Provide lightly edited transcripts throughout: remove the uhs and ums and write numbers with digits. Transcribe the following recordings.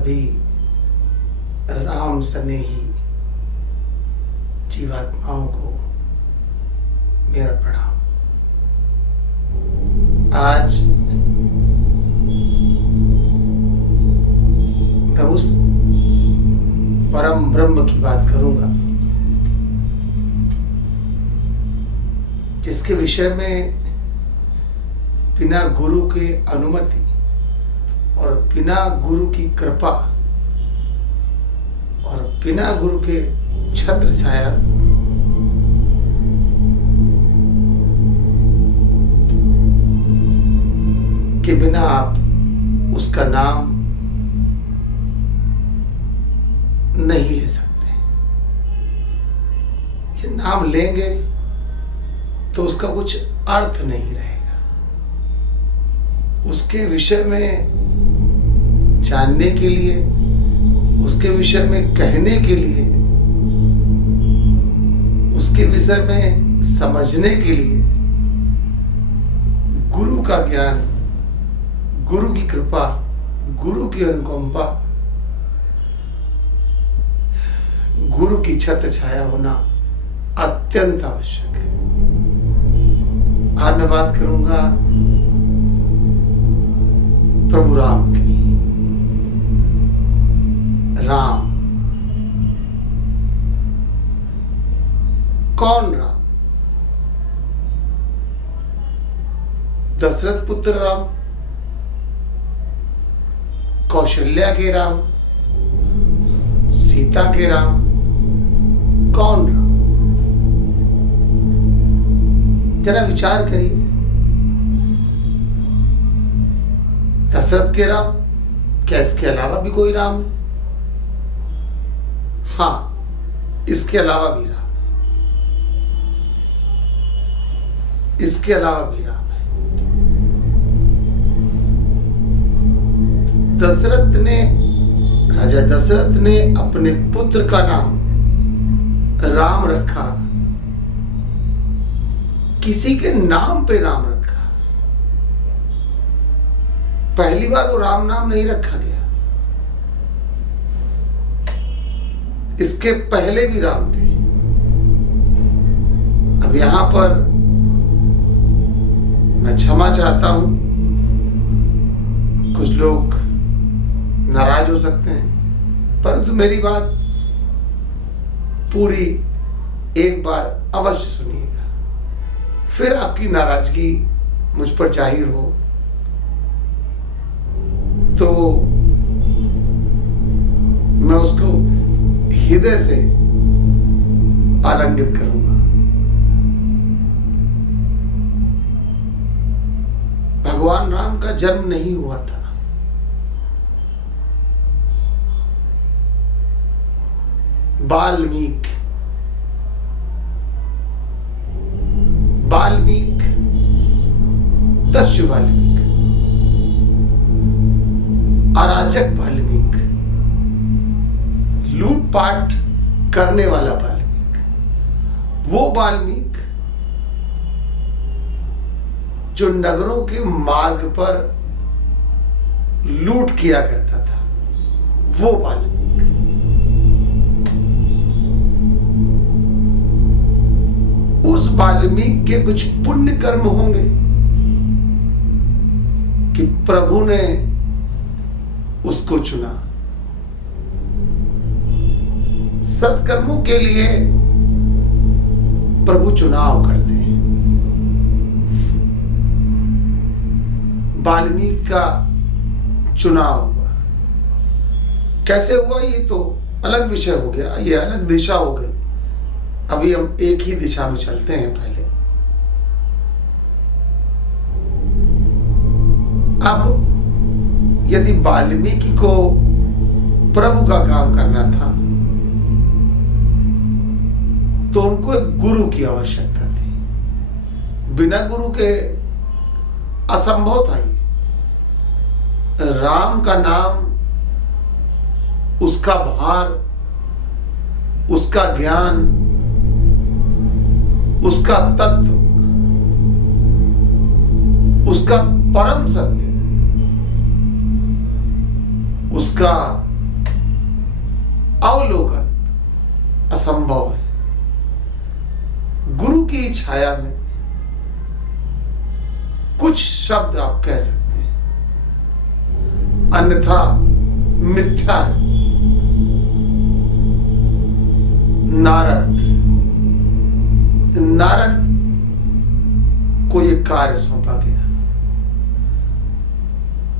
सभी राम स्नेही जीवात्माओं को मेरा प्रणाम। आज मैं उस परम ब्रह्म की बात करूंगा जिसके विषय में बिना गुरु के अनुमति और बिना गुरु की कृपा और बिना गुरु के छत्र छाया के बिना आप उसका नाम नहीं ले सकते। ये नाम लेंगे तो उसका कुछ अर्थ नहीं रहेगा। उसके विषय में जानने के लिए, उसके विषय में कहने के लिए, उसके विषय में समझने के लिए गुरु का ज्ञान, गुरु की कृपा, गुरु की अनुकंपा, गुरु की छत्र छाया होना अत्यंत आवश्यक है। आज मैं बात करूंगा प्रभु राम की। राम, कौन राम? दशरथ पुत्र राम, कौशल्या के राम, सीता के राम, कौन राम? जरा विचार करिए। दशरथ के राम, क्या इसके अलावा भी कोई राम है? हाँ, इसके अलावा भी राम है। इसके अलावा भी राम है। राजा दशरथ ने अपने पुत्र का नाम राम रखा। किसी के नाम पे राम रखा। पहली बार वो राम नाम नहीं रखा गया। इसके पहले भी राम थे। अब यहां पर मैं क्षमा चाहता हूं, कुछ लोग नाराज हो सकते हैं, परंतु मेरी बात पूरी एक बार अवश्य सुनिएगा, फिर आपकी नाराजगी मुझ पर जाहिर हो तो मैं उसको हृदय से आलिंगित करूंगा। भगवान राम का जन्म नहीं हुआ था। वाल्मीकि दस्यु वाल्मीकि, अराजक वाल्मीकि, लूटपाट करने वाला वाल्मीकि, वो वाल्मीकि जो नगरों के मार्ग पर लूट किया करता था, वो वाल्मीकि। उस वाल्मीकि के कुछ पुण्य कर्म होंगे कि प्रभु ने उसको चुना। सत्कर्मों के लिए प्रभु चुनाव करते हैं। वाल्मीकि का चुनाव हुआ। कैसे हुआ ये तो अलग विषय हो गया, ये अलग दिशा हो गई। अभी हम एक ही दिशा में चलते हैं। पहले अब यदि वाल्मीकि को प्रभु का काम करना था तो उनको एक गुरु की आवश्यकता थी। बिना गुरु के असंभव था ये। राम का नाम, उसका भार, उसका ज्ञान, उसका तत्व, उसका परम सत्य, उसका असंभव है। गुरु की छाया में कुछ शब्द आप कह सकते हैं, अन्यथा मिथ्या है। नारद को यह कार्य सौंपा गया।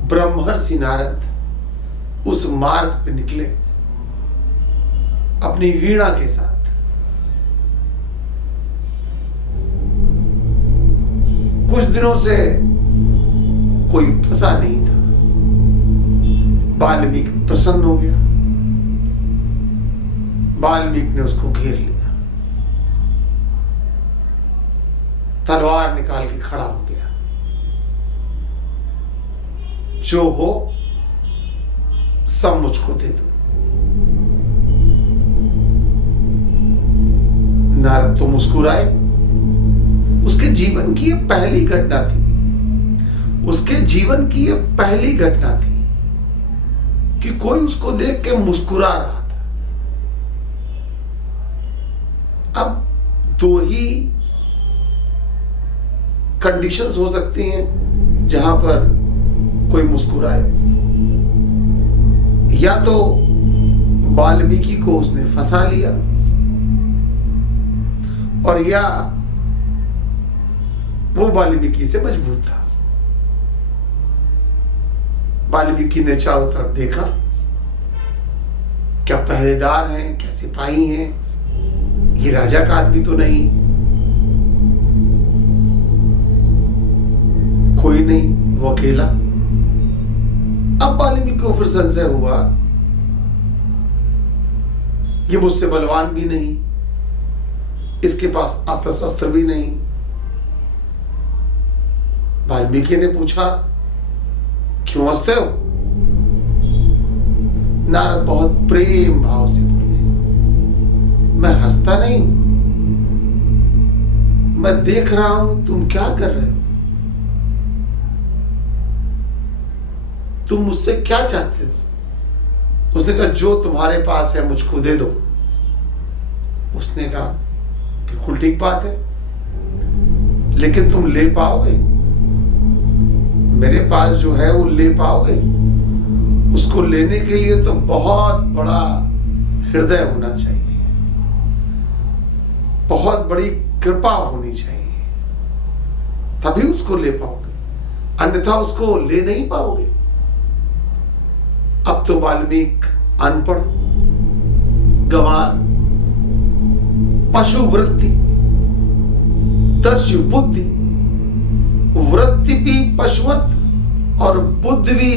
ब्रह्मर्षि नारद उस मार्ग पे निकले अपनी वीणा के साथ। कुछ दिनों से कोई फंसा नहीं था। वाल्मीकि प्रसन्न हो गया। वाल्मीकि ने उसको घेर लिया, तलवार निकाल के खड़ा हो गया। जो हो सब मुझको दे दो। नारद तो मुस्कुराए। उसके जीवन की यह पहली घटना थी। उसके जीवन की यह पहली घटना थी कि कोई उसको देख के मुस्कुरा रहा था। अब दो ही कंडीशंस हो सकती हैं जहां पर कोई मुस्कुराए। या तो वाल्मीकि को उसने फंसा लिया, और या वो वाल्मीकि से मजबूत था। वाल्मीकि ने चारों तरफ देखा, क्या पहरेदार हैं, क्या सिपाही हैं, ये राजा का आदमी तो नहीं, कोई नहीं, वो अकेला। अब वाल्मीकि को फिर संशय हुआ, ये मुझसे बलवान भी नहीं, इसके पास अस्त्र शस्त्र भी नहीं। वाल्मीकि ने पूछा, क्यों हंसते हो? नारद बहुत प्रेम भाव से बोले, मैं हंसता नहीं हूं, मैं देख रहा हूं तुम क्या कर रहे हो। तुम मुझसे क्या चाहते हो? उसने कहा, जो तुम्हारे पास है मुझको दे दो। उसने कहा, बिल्कुल ठीक बात है, लेकिन तुम ले पाओगे? मेरे पास जो है वो ले पाओगे? उसको लेने के लिए तो बहुत बड़ा हृदय होना चाहिए, बहुत बड़ी कृपा होनी चाहिए, तभी उसको ले पाओगे, अन्यथा उसको ले नहीं पाओगे। अब तो वाल्मीकि अनपढ़, गंवार, पशु वृत्ति, दस्यु बुद्धि, वृत्ति भी पशुवत और बुद्धि भी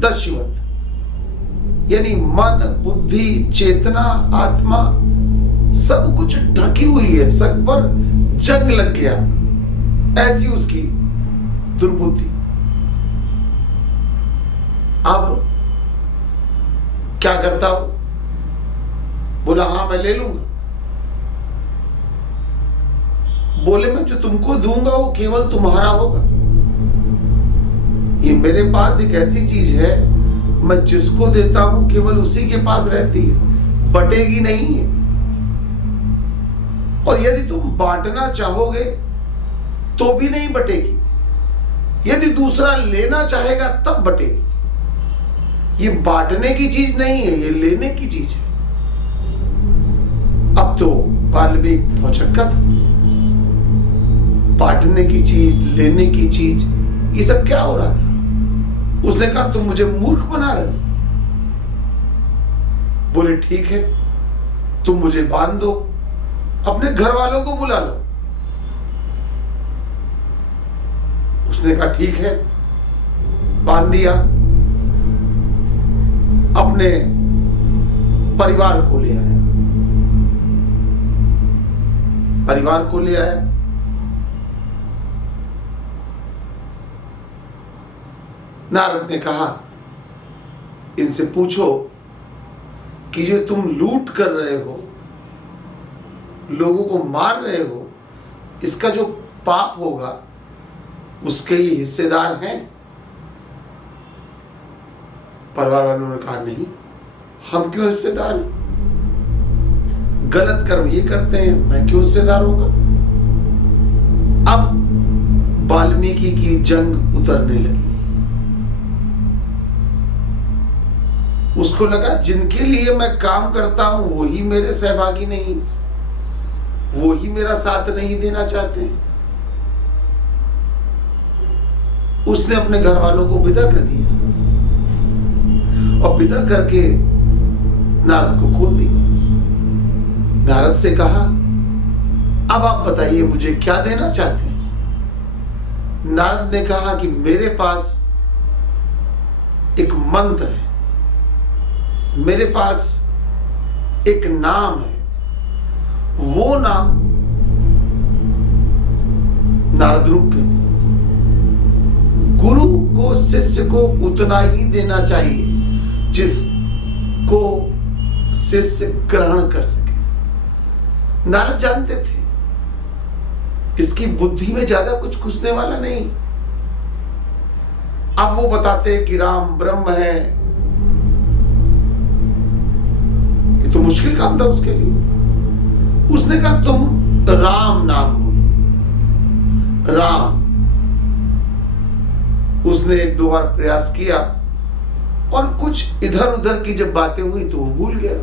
दस्युवत, यानी मन, बुद्धि, चेतना, आत्मा सब कुछ ढकी हुई है, सब पर जंग लग गया, ऐसी उसकी दुर्बुद्धि। अब क्या करता हूं? बोला, हाँ मैं ले लूंगा। बोले, मैं जो तुमको दूंगा वो केवल तुम्हारा होगा। ये मेरे पास एक ऐसी चीज है, मैं जिसको देता हूं केवल उसी के पास रहती है, बटेगी नहीं है। और यदि तुम बांटना चाहोगे तो भी नहीं बटेगी, यदि दूसरा लेना चाहेगा तब बटेगी। ये बांटने की चीज नहीं है, ये लेने की चीज है। अब तो वाल्मीकि भौचक्का था। बांटने की चीज, लेने की चीज, ये सब क्या हो रहा था? उसने कहा, तुम मुझे मूर्ख बना रहे हो। बोले, ठीक है, तुम मुझे बांध दो, अपने घर वालों को बुला लो। उसने कहा, ठीक है, बांध दिया। अपने परिवार को ले आया, परिवार को ले आया। नारद ने कहा, इनसे पूछो कि जो तुम लूट कर रहे हो, लोगों को मार रहे हो, इसका जो पाप होगा उसके ही हिस्सेदार हैं? परिवार वालों ने कहा, नहीं, हम क्यों हिस्सेदार हैं? गलत कर्म ये करते हैं, मैं क्यों हिस्सेदार होगा। अब वाल्मीकि की जंग उतरने लगी। उसको लगा जिनके लिए मैं काम करता हूं वो ही मेरे सहभागी नहीं, वो ही मेरा साथ नहीं देना चाहते। उसने अपने घर वालों को विदा कर दिया और विदा करके नारद को खोल दिया। नारद से कहा, अब आप बताइए मुझे क्या देना चाहते हैं। नारद ने कहा कि मेरे पास एक मंत्र है, मेरे पास एक नाम है, वो नाम। नारद रुक गए। गुरु को शिष्य को उतना ही देना चाहिए जिसको शिष्य ग्रहण कर सके। नारद जानते थे इसकी बुद्धि में ज्यादा कुछ घुसने वाला नहीं। अब वो बताते कि राम ब्रह्म है, ये तो मुश्किल काम था उसके लिए। उसने कहा तुम राम नाम बोलो, राम। उसने एक दो बार प्रयास किया और कुछ इधर उधर की जब बातें हुई तो वो भूल गया।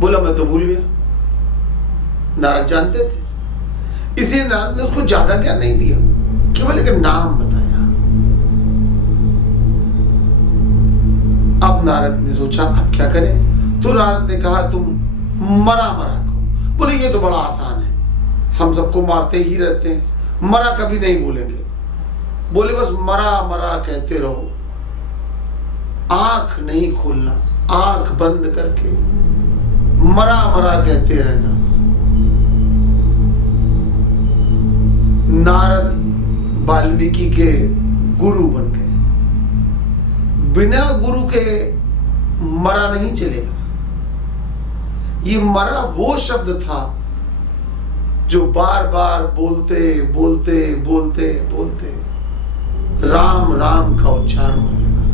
बोला मैं तो भूल गया। नारद जानते थे, इसलिए नारद ने उसको ज्यादा ज्ञान नहीं दिया, केवल एक नाम बताया। अब नारद ने सोचा अब क्या करें, तो नारद ने कहा तुम मरा मरा कहो। बोले ये तो बड़ा आसान है, हम सबको मारते ही रहते हैं, मरा कभी नहीं बोलेंगे। बोले बस मरा मरा कहते रहो, आंख नहीं खोलना, आंख बंद करके मरा मरा कहते रहना। नारद वाल्मीकि के गुरु बन गए। बिना गुरु के मरा नहीं चलेगा। ये मरा वो शब्द था जो बार बार बोलते बोलते बोलते बोलते राम राम का उच्चारण होने लगा।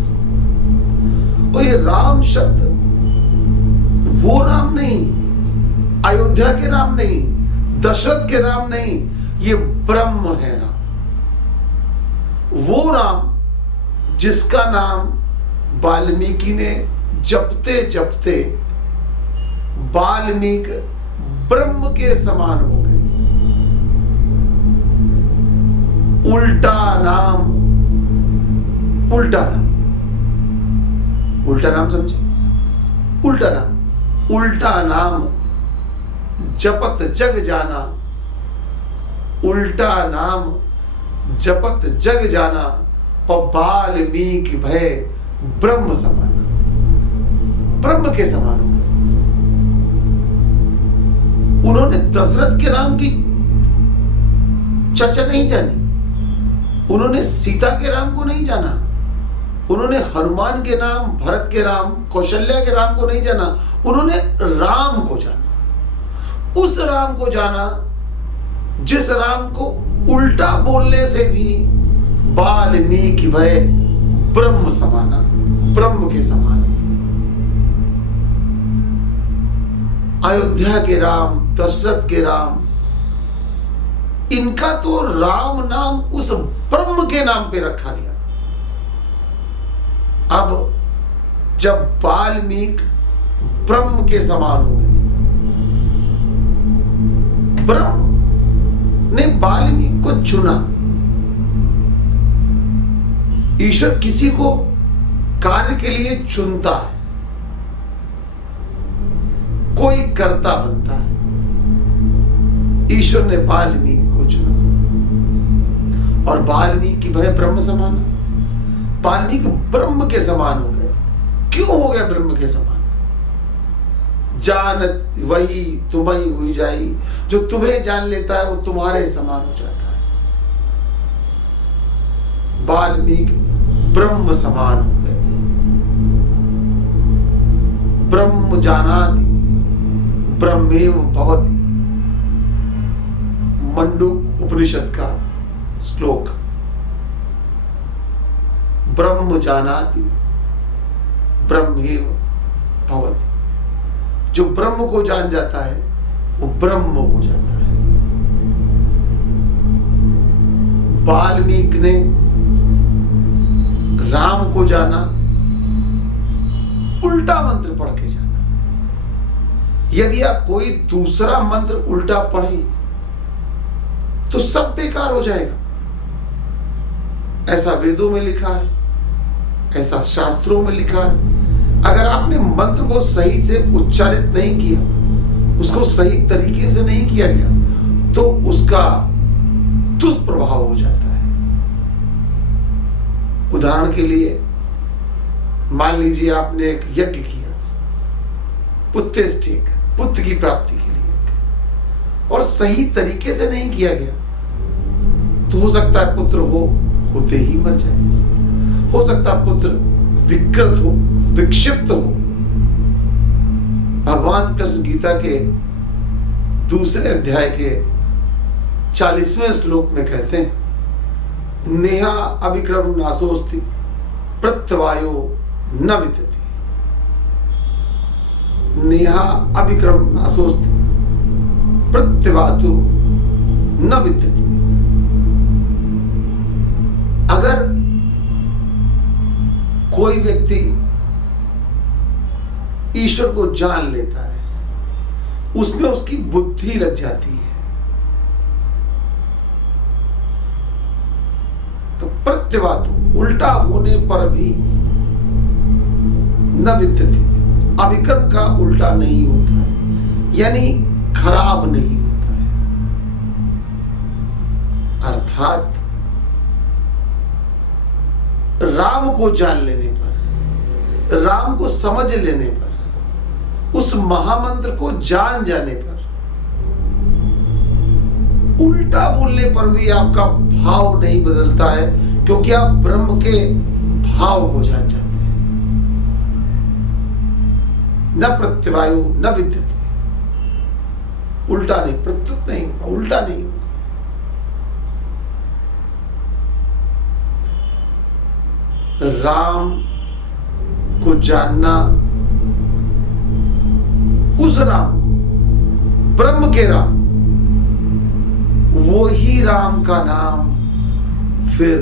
और ये राम शब्द वो राम नहीं, अयोध्या के राम नहीं, दशरथ के राम नहीं, ये ब्रह्म है राम। वो राम जिसका नाम वाल्मीकि ने जपते जपते वाल्मीकि ब्रह्म के समान हो गए। उल्टा नाम, उल्टा नाम, उल्टा नाम समझे, उल्टा नाम, उल्टा नाम जपत जग जाना, उल्टा नाम जपत जग जाना और वाल्मीकि भय ब्रह्म समाना, ब्रह्म के समान हो गए। उन्होंने दशरथ के नाम की चर्चा नहीं जानी, उन्होंने सीता के राम को नहीं जाना, उन्होंने हनुमान के नाम, भरत के राम, कौशल्या के राम को नहीं जाना, उन्होंने राम को जाना। उस राम को जाना जिस राम को उल्टा बोलने से भी वाल्मीकि भय ब्रह्म समाना, ब्रह्म के समान। अयोध्या के राम, दशरथ के राम, इनका तो राम नाम उस ब्रह्म के नाम पे रखा गया। अब जब वाल्मीकि ब्रह्म के समान हो गए, ब्रह्म ने वाल्मीकि को चुना। ईश्वर किसी को कार्य के लिए चुनता है, कोई कर्ता बनता है। ईश्वर ने वाल्मीकि को चुना और वाल्मीकि भय ब्रह्म समाना। वाल्मीकि ब्रह्म के समान हो गए। क्यों हो गया ब्रह्म के समान? जानत वही तुम्हें हुई जाई, जो तुम्हें जान लेता है वो तुम्हारे समान हो जाता है। वाल्मीकि ब्रह्म समान हो गए। ब्रह्म जानाति ब्रह्मेव भवति, मंडूक उपनिषद का श्लोक। ब्रह्म जानाति ब्रह्मेव भवति, जो ब्रह्म को जान जाता है वो ब्रह्म हो जाता है। वाल्मीकि ने राम को जाना उल्टा मंत्र पढ़ के जाना। यदि आप कोई दूसरा मंत्र उल्टा पढ़े तो सब बेकार हो जाएगा। ऐसा वेदों में लिखा है, ऐसा शास्त्रों में लिखा है। अगर आपने मंत्र को सही से उच्चारित नहीं किया, उसको सही तरीके से नहीं किया गया, तो उसका दुष्प्रभाव हो जाता है। उदाहरण के लिए मान लीजिए आपने एक यज्ञ किया, पुत्र की प्राप्ति के लिए, और सही तरीके से नहीं किया गया, तो हो सकता है पुत्र होते ही मर जाए। हो सकता है पुत्र विकृत हो, विक्षिप्त हो। भगवान कृष्ण गीता के दूसरे अध्याय के 40वें श्लोक में कहते हैं, नेहा अभिक्रम नासोस्ति प्रत्यवायो न विद्यते। नेहा अभिक्रम नासोस्ति प्रत्यवातो न विद्यते। अगर कोई व्यक्ति ईश्वर को जान लेता है, उसमें उसकी बुद्धि लग जाती है, तो प्रत्यवातो उल्टा होने पर भी न विद्यते, अभिक्रम का उल्टा नहीं होता है, यानी खराब नहीं होता है। अर्थात राम को जान लेने पर, राम को समझ लेने पर, उस महामंत्र को जान जाने पर, उल्टा बोलने पर भी आपका भाव नहीं बदलता है, क्योंकि आप ब्रह्म के भाव को जान जाते हैं। न प्रत्यवायो न विद्यते, उल्टा नहीं, प्रत्युत नहीं होगा, उल्टा नहीं होगा। राम को जानना, उस राम, ब्रह्म के राम, वो ही राम का नाम फिर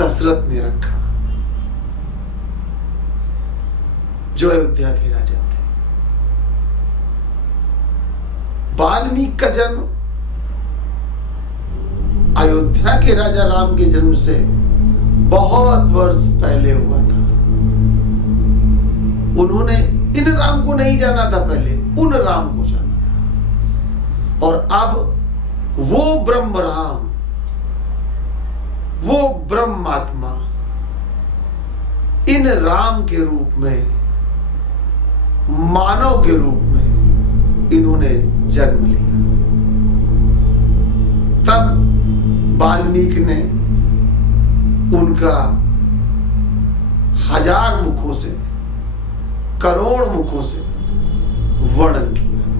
दशरथ ने रखा, जो अयोध्या के राजा थे। वाल्मीकि का जन्म अयोध्या के राजा राम के जन्म से बहुत वर्ष पहले हुआ था। उन्होंने इन राम को नहीं जाना था, पहले उन राम को जाना था। और अब वो ब्रह्म राम, वो ब्रह्मात्मा इन राम के रूप में, मानव के रूप में इन्होंने जन्म लिया। तब वाल्मीकि ने उनका 1000 मुखों से, करोड़ मुखों से वर्णन